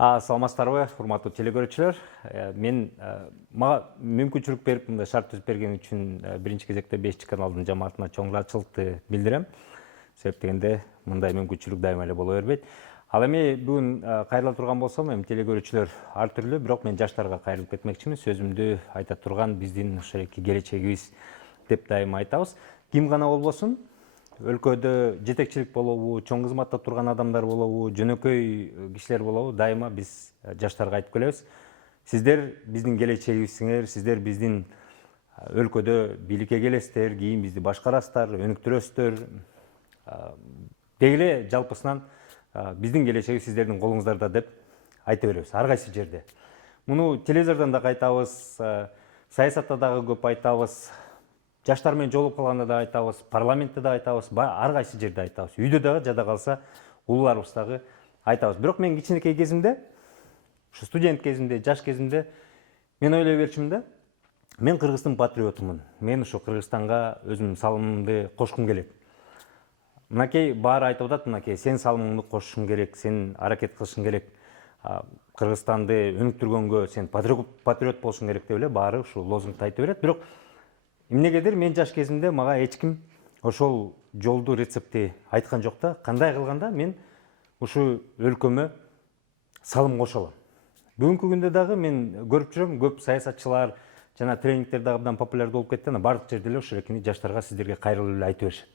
Саламатсыздарбы, урматтуу телекөрүүчүлөр. Мага мүмкүнчүлүк берип, мындай шарт түзүп берген үчүн биринчи кезекте 5 каналдын жамаатына чоң ыраазычылыкты билдирем. Себеп дегенде мындай мүмкүнчүлүк дайыма эле боло бербейт. Ал эми бүгүн кайрыла турган болсом, эми телекөрүүчүлөр ар түрлүү, бирок мен жаштарга кайрылып кетмекчимин. Сөзүмдү айта турган биздин ошол эки келечегибиз деп дайыма айтабыз. Ким гана болбосун, өлкөдө жетекчилик болобу, чоң кызматта турган адамдар болобу, жөнөкөй кишилер болобу, дайыма биз жаштарга айтып келебиз. Сиздер биздин келечегибизсиңер, сиздер биздин өлкөдө бийликке келесиздер, кийин бизди башкарасыздар, өнүктүрөсүздөр. Деги эле жалпысынан биздин келечегибиз сиздердин колуңуздарда деп айта беребиз ар кайсы жерде. Муну телевизордон дагы айтабыз, саясатта дагы көп айтабыз. Жаштар менен жолугуп калганда да айтабыз, парламентте да айтабыз, ар кайсы жерде айтабыз. Үйдө дагы жада калса улууларыбыз дагы айтабыз. Бирок мен кичинекей кезимде, ушу студент кезимде, жаш кезимде мен ойлой берчүмүн да, мен Кыргыздын патриотумун. Мен ушу Кыргызстанга өзүмдүн салымымды кошкум келет. Мынакей баары айтып атат, мынакей сен салымыңды кошушуң керек, сен аракет кылышың керек. Кыргызстанды өнүктүргөнгө сен патриот болушуң керек деп эле баары ушу лозунгду айтып берет. Бирок эмнегедир мен жаш кезимде мага эч ким ошол жолду, рецептти айткан жок да. Кандай кылганда мен ушу өлкөмө салым кошо алам. Бүгүнкү күндө дагы мен көрүп жүрөм, көп саясатчылар жана тренингдер дагы абдан популярдуу болуп кетти. Бардык жерде эле ошол экени жаштарга сиздерге кайрылып эле айтып беришет.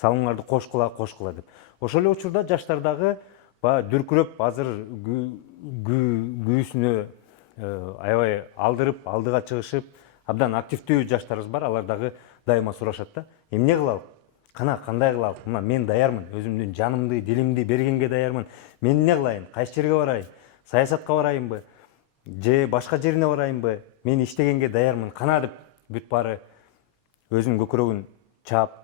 Салымыңарды кошкула деп. Ошол эле учурда жаштар дагы дүркүрөп, азыр күүсүнө аябай алдырып, алдыга чыгышып, абдан активдүү жаштарыбыз бар. Алар дагы дайыма сурашат да. Эмне кылалык? Кандай кылалык? Мына мен даярмын. Өзүмдүн жанымды, дилимди бергенге даярмын. Мен эмне кылайын? Кайсы жерге барайын? Саясатка барайынбы? Же башка жерине барайынбы? Мен иштегенге даярмын. Кана деп бүт баары өзүнүн көкүрөгүн чаап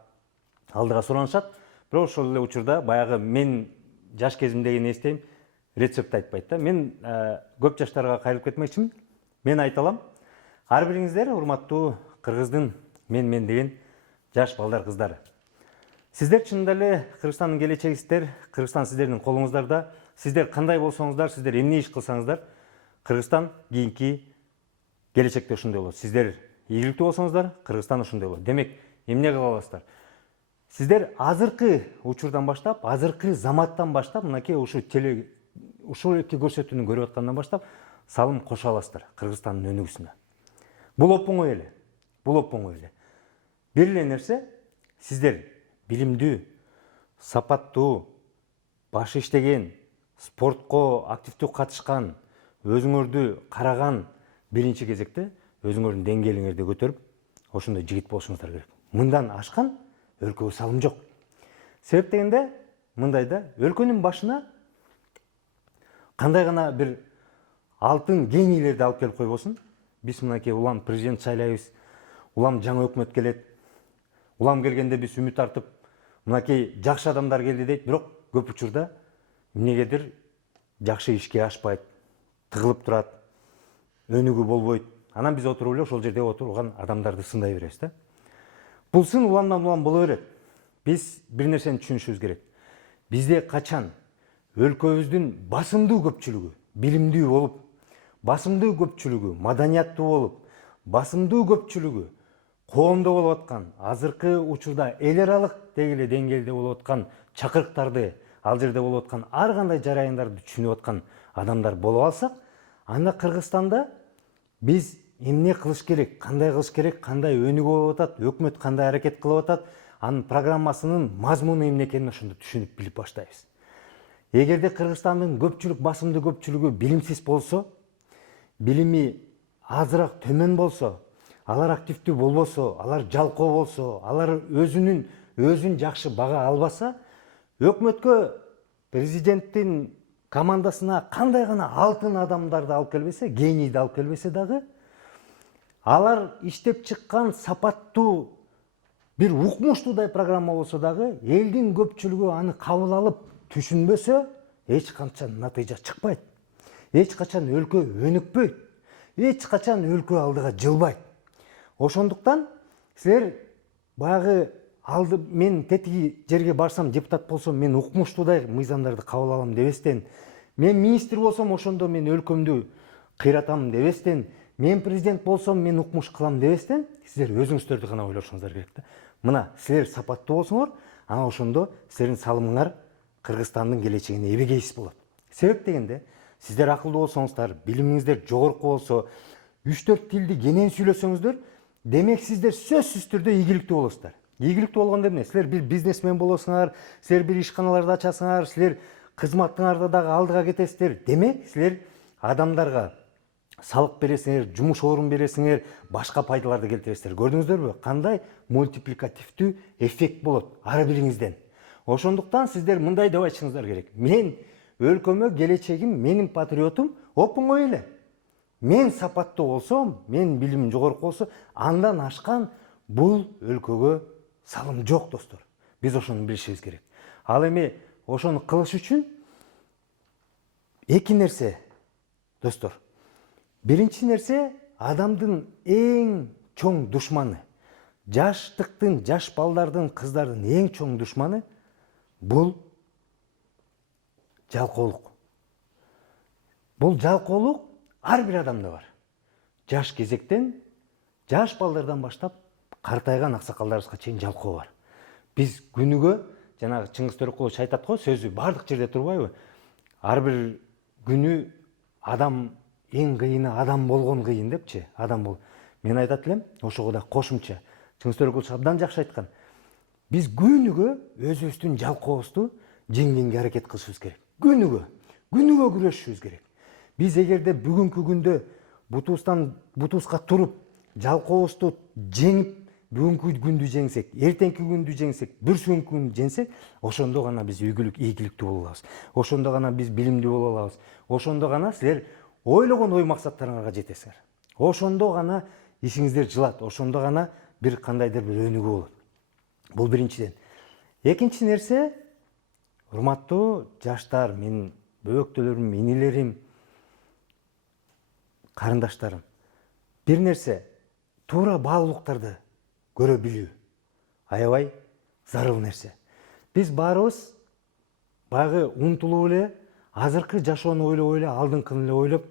алдыга суранышат. Бирок ошол эле учурда баягы мен жаш кезимдеги эстейм, рецепт айтпайт да. Мен көп жаштарга кайрылып кетмекчимин. Мен айта алам. Ар бириңиздер урматтуу Кыргыздын мен деген жаш балдар, кыздары. Сиздер чынында эле Кыргызстандын келечегисиздер. Кыргызстан сиздердин колуңуздарда. Сиздер кандай болсоңуздар, сиздер эмне иш кылсаңыздар, Кыргызстан кийинки келечекте ошондой болот. Сиздер ийгиликтүү болсоңуздар, Кыргызстан ошондой болот. Демек, эмне кыла аласыздар? Сиздер азыркы учурдан баштап, азыркы заматтан баштап, мынакей ушул эки көрсөтүүнү көрүп аткандан баштап салым кошо аласыздар Кыргызстандын өнүгүүсүнө. Бул оңой эле. Бул оңой эле. Бир эле нерсе, сиздер билимдүү, сапаттуу, башы иштеген, спортко активдүү катышкан, өзүңөрдү караган биринчи кезекте өзүңөрдүн деңгээлиңерди көтөрүп, ошондой жигит болушуңуздар керек. Мындан ашкан өлкөгө салым жок. Себеп дегенде мындай да, өлкөнүн башына кандай гана бир алтын генийлерди алып келип койбосун, биз мынакей улам президент шайлайбыз, улам жаңы өкмөт келет. Улам келгенде биз үмүт артып, мынакей жакшы адамдар келди дейт, бирок көп учурда эмнегедир жакшы ишке ашпайт, тыгылып турат, өнүгүү болбойт. Анан биз отуруп эле ошол жерде отурган адамдарды сындай беребиз да. Бул сын уламдан улам боло берет. Биз бир нерсени түшүнүшүбүз керек. Бизде качан өлкөбүздүн басымдуу көпчүлүгү билимдүү болуп, басымдуу көпчүлүгү маданияттуу болуп, басымдуу көпчүлүгү коомдо болуп аткан, азыркы учурда эл аралык деги эле деңгээлде болуп аткан чакырыктарды, ал жерде болуп аткан ар кандай жараяндарды түшүнүп аткан адамдар болуп алсак, анда Кыргызстанда биз эмне кылыш керек, кандай өнүгүү болуп атат, өкмөт кандай аракет кылып атат, анын программасынын мазмуну эмне экенин ошондо түшүнүп билип баштайбыз. Эгерде Кыргызстандын басымдуу көпчүлүгү билимсиз болсо, билими азыраак төмөн болсо, алар активдүү болбосо, алар жалкоо болсо, алар өзүн жакшы бага албаса, өкмөткө, президенттин командасына кандай гана алтын адамдарды алып келбесе, генийди алып келбесе дагы, алар иштеп чыккан сапаттуу бир укмуштуудай программа болсо дагы, элдин көпчүлүгү аны кабыл алып түшүнбөсө, эч качан натыйжа чыкпайт. Эч качан өлкө өнүкпөйт. Эч качан өлкө алдыга жылбайт. Ошондуктан силер баягы мен тетиги жерге барсам, депутат болсом, мен укмуштуудай мыйзамдарды кабыл алам дебестен, Мен министр болсом ошондо мен өлкөмдү кыйратам дебестен, мен президент болсом мен укмуш кылам дебестен, силер өзүңүздөрдү гана ойлошуңуздар керек да. Мына силер сапаттуу болсоңор, ана ошондо силердин салымыңар Кыргызстандын келечегине эбегейсиз болот. Себеп дегенде, сиздер акылдуу болсоңуздар, билимиңиздер жогорку болсо, 3-4 тилди кенен сүйлөсөңүздөр, демек сиздер сөзсүз түрдө ийгиликтүү болосуздар. Ийгиликтүү болгондо эмне? Силер бир бизнесмен болосуңар, силер бир ишканаларды ачасыңар, силер кызматыңарда дагы алдыга кетесиздер. Демек силер адамдарга салык бересиңер, жумуш орун бересиңер, башка пайдаларды келтиресиздер. Көрдүңүздөрбү? Кандай мультипликативдүү эффект болот ар бириңизден. Ошондуктан сиздер мындай деп айтышыңыздар керек. Мен өлкөмө келечегим, менин патриотум оп-оңой эле. Мен сапаттуу болсом, мен билимим жогорку болсо, андан ашкан бул өлкөгө салым жок, достор. Биз ошону билишибиз керек. Ал эми ошону кылыш үчүн эки нерсе, достор. Биринчи нерсе, адамдын эң чоң душманы, жаштыктын, жаш балдардын, кыздардын эң чоң душманы бул жалкоолук. Бул жалкоолук ар бир адамда бар. Жаш кезектен, жаш балдардан баштап, картайган аксакалдарыбызга чейин жалкоо бар. Биз күнүгө, жанагы Чыңгыз Төрөкулович айтат го, сөзү бардык жерде турбайбы? Ар бир күнү адам эң кыйыны адам болгон кыйын депчи, адам бол. Мен айтат элем, ошого да кошумча. Чыңгыз Төрөкулович абдан жакшы айткан. Биз күнүгө өзүбүздүн жалкообузду жеңгенге аракет кылышыбыз керек. Күнүгө күрөшүшүбүз керек. Биз эгерде бүгүнкү күндө бутубуздан бутубузга туруп, жалкообузду жеңип, бүгүнкү күндү жеңсек, эртеңки күндү жеңсек, бүрсүнкү күндү жеңсек, ошондо гана биз ийгиликтүү боло алабыз. Ошондо гана биз билимдүү боло алабыз. Ошондо гана силер ойлогон ой максаттарыңарга жетесиңер. Ошондо гана ишиңиздер жылат, ошондо гана бир кандайдыр бир өнүгүү болот. Бул биринчиден. Экинчи нерсе, урматтуу жаштар, менин бөбөктөлөрүм, инилерим, карындаштарым. Бир нерсе, туура баалуулуктарды көрө билүү аябай зарыл нерсе. Биз баарыбыз баягы умтулуп эле, азыркы жашоону ойлоп эле, алдыңкыны эле ойлоп,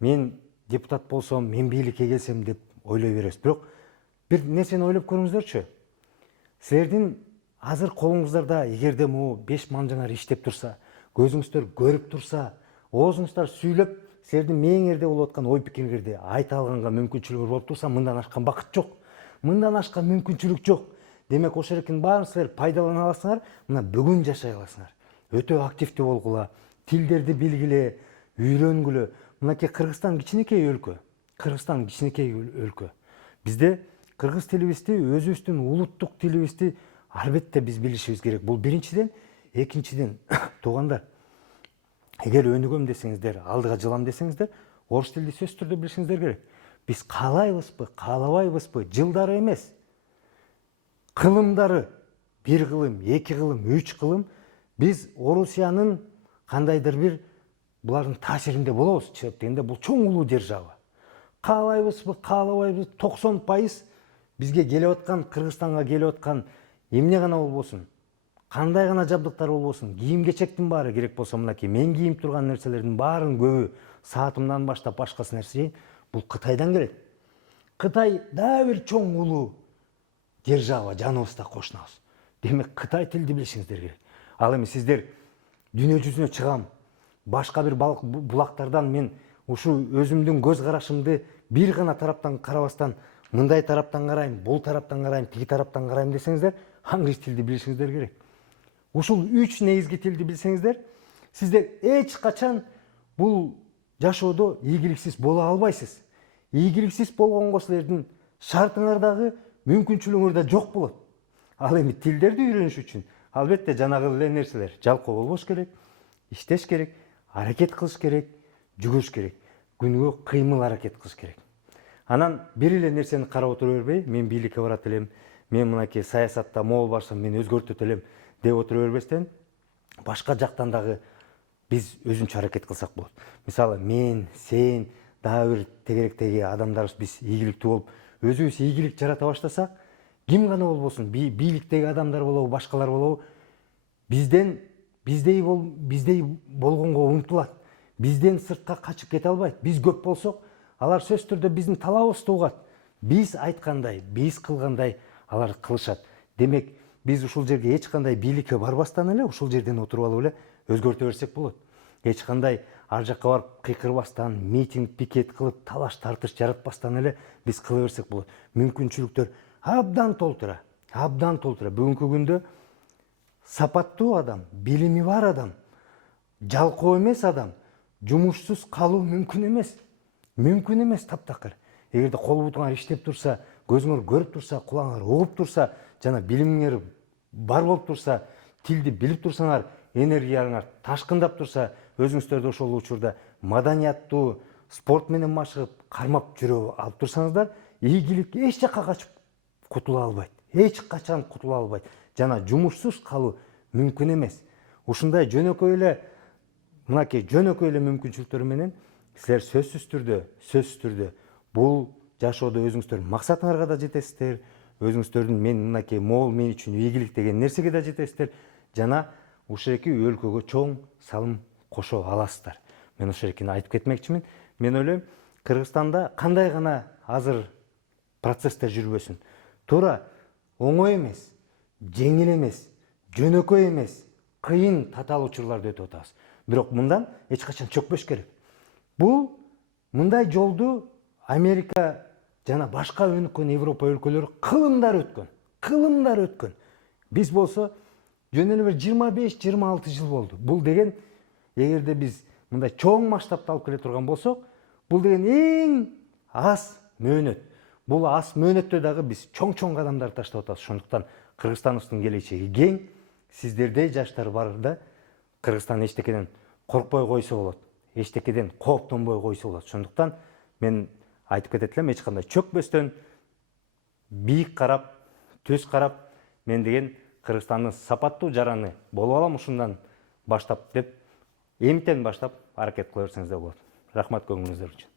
мен депутат болсом, мен бийликке келсем деп ойлой беребиз. Бирок бир нерсени ойлоп көрүңүздөрчү. Силердин азыр колуңуздарда эгерде могу 5 манжаңар иштеп турса, көзүңүздөр көрүп турса, оозуңуздар сүйлөп, силердин мээңерде болуп аткан ой пикирлерди айта алганга мүмкүнчүлүгү болуп турса, мындан ашкан бакыт жок. Мындан ашкан мүмкүнчүлүк жок. Демек ошол эркин баарын силер пайдалана аласыңар, мына бүгүн жашай аласыңар. Өтө активдүү болгула, тилдерди билгиле, үйрөнгүлө. Мынакей Кыргызстан кичинекей өлкө. Кыргызстан кичинекей өлкө. Бизде кыргыз тилибизди, өзүбүздүн улуттук тилибизди албетте биз билишибиз керек. Бул биринчиден, экинчиден, туугандар, эгер өнүгөм десеңиздер, алдыга жылам десеңиздер, орус тилди сөзсүз түрдө билишиңиздер керек. Биз каалайбызбы, каалабайбызбы, жылдары эмес, кылымдары, 1 кылым, 2 кылым, 3 кылым, биз Орусиянын кандайдыр бир булардын таасиринде болобуз. Чыгып дегенде бул чоң улуу держава. Каалайбызбы, каалабайбызбы, 90% бизге келип аткан, Кыргызстанга келип аткан эмне гана болбосун, кандай гана жабдыктар болбосун, кийим-кечектин баары керек болсо, мынакей мен кийип турган нерселердин баарынын көбү, саатымдан баштап башкасы нерсе, бул Кытайдан келет. Кытай дагы бир чоң улуу держава, жаныбызда кошунабыз. Демек Кытай тилди билишиңиздер керек. Ал эми сиздер дүйнө жүзүнө чыгам, башка бир булактардан мен ушу өзүмдүн көз карашымды бир гана тараптан карабастан, мындай тараптан карайм, бул тараптан карайм, тиги тараптан карайм десеңиздер, аңгыз тилди билишиңиздер керек. Ушул 3 негизги тилди билсеңиздер, сиздер эч качан бул жашоодо ийгиликсиз боло албайсыз. Ийгиликсиз болгонго силердин шартыңардагы мүмкүнчүлүгүңөр да жок болот. Ал эми тилдерди үйрөнүш үчүн албетте жанагы эле нерселер, жалкоо болбош керек, иштеш керек, аракет кылыш керек, жүгүрүш керек. Күнүгө кыймыл аракет кылыш керек. Анан бир эле нерсени карап отура бербей, мен бийликке барат элем, мен мынакей саясатта могул барсам мен өзгөртөт элем деп отура бербестен, башка жактан дагы биз өзүнчө аракет кылсак болот. Мисалы, мен, сен, дагы бир тегеректеги адамдарыбыз биз ийгиликтүү болуп, өзүбүз ийгилик жарата баштасак, ким гана болбосун, бийликтеги адамдар болобу, башкалар болобу, биздей болгонго умтулат. Бизден сыртка качып кете албайт. Биз көп болсок, алар сөзсүз түрдө биздин талабыбызды угат. Биз айткандай, биз кылгандай алар кылышат. Демек, биз ушул жерге эч кандай бийликке барбастан эле, ушул жерден отуруп алып эле өзгөртө берсек болот. Эч кандай ар жакка барып кыйкырбастан, митинг, пикет кылып, талаш тартыш жаратпастан эле биз кыла берсек болот. Мүмкүнчүлүктөр абдан толтура, абдан толтура. Бүгүнкү күндө сапаттуу адам, билими бар адам, жалкоо эмес адам жумушсуз калуу мүмкүн эмес. Мүмкүн эмес таптакыр. Эгерде кол бутуңар иштеп турса, көзүңөр көрүп турса, кулагыңар угуп турса, жана билимиңер бар болуп турса, тилди билип турсаңар, энергияңар ташкындап турса, өзүңүздөрдү ошол учурда маданияттуу спорт менен машыгып, кармап жүрө алып турсаңыздар, ийгилик эч жакка качып кутула албайт. Эч качан кутула албайт. Жана жумушсуз калуу мүмкүн эмес. Ушундай жөнөкөй эле, мынакей жөнөкөй эле мүмкүнчүлүктөр менен силер сөзсүз түрдө бул жашоодо өзүңүздөр максатыңарга да жетесиздер, өзүңүздөрдүн мен мынакей могул мен үчүн ийгилик деген нерсеге да жетесиздер, жана ушул эки өлкөгө чоң салым кошо аласыздар. Мен ошол экени айтып кетмекчимин. Мен ойлойм, Кыргызстанда кандай гана азыр процесстер жүрбөсүн, туура оңой эмес, жеңил эмес, жөнөкөй эмес, кыйын татаал учурларды өтүп атабыз. Бирок мындан эч качан чөкпөш керек. Бул мындай жолду Америка жана башка өнүккөн Европа өлкөлөрү кылымдар өткөн. Биз болсо жөн эле бир 25-26 жыл болду. Бул деген, эгерде биз мындай чоң масштабта алып келе турган болсок, бул деген эң аз мөөнөт. Бул аз мөөнөттө дагы биз чоң кадамдар таштап атабыз. Ошондуктан Кыргызстаныбыздын келечеги кең, сиздердей жаштар барда Кыргызстан эчтекеден коркпой койсо болот, эчтекеден кооптонбой койсо болот. Ошондуктан мен айтып кетет элем, эч кандай чөкпөстөн, бийик карап, төз карап, мен деген Кыргызстандын сапаттуу жараны болуп алам ушундан баштап деп, эмтен баштап аракет кыла берсеңиздер болот. Рахмат көңүлүңүздөр үчүн.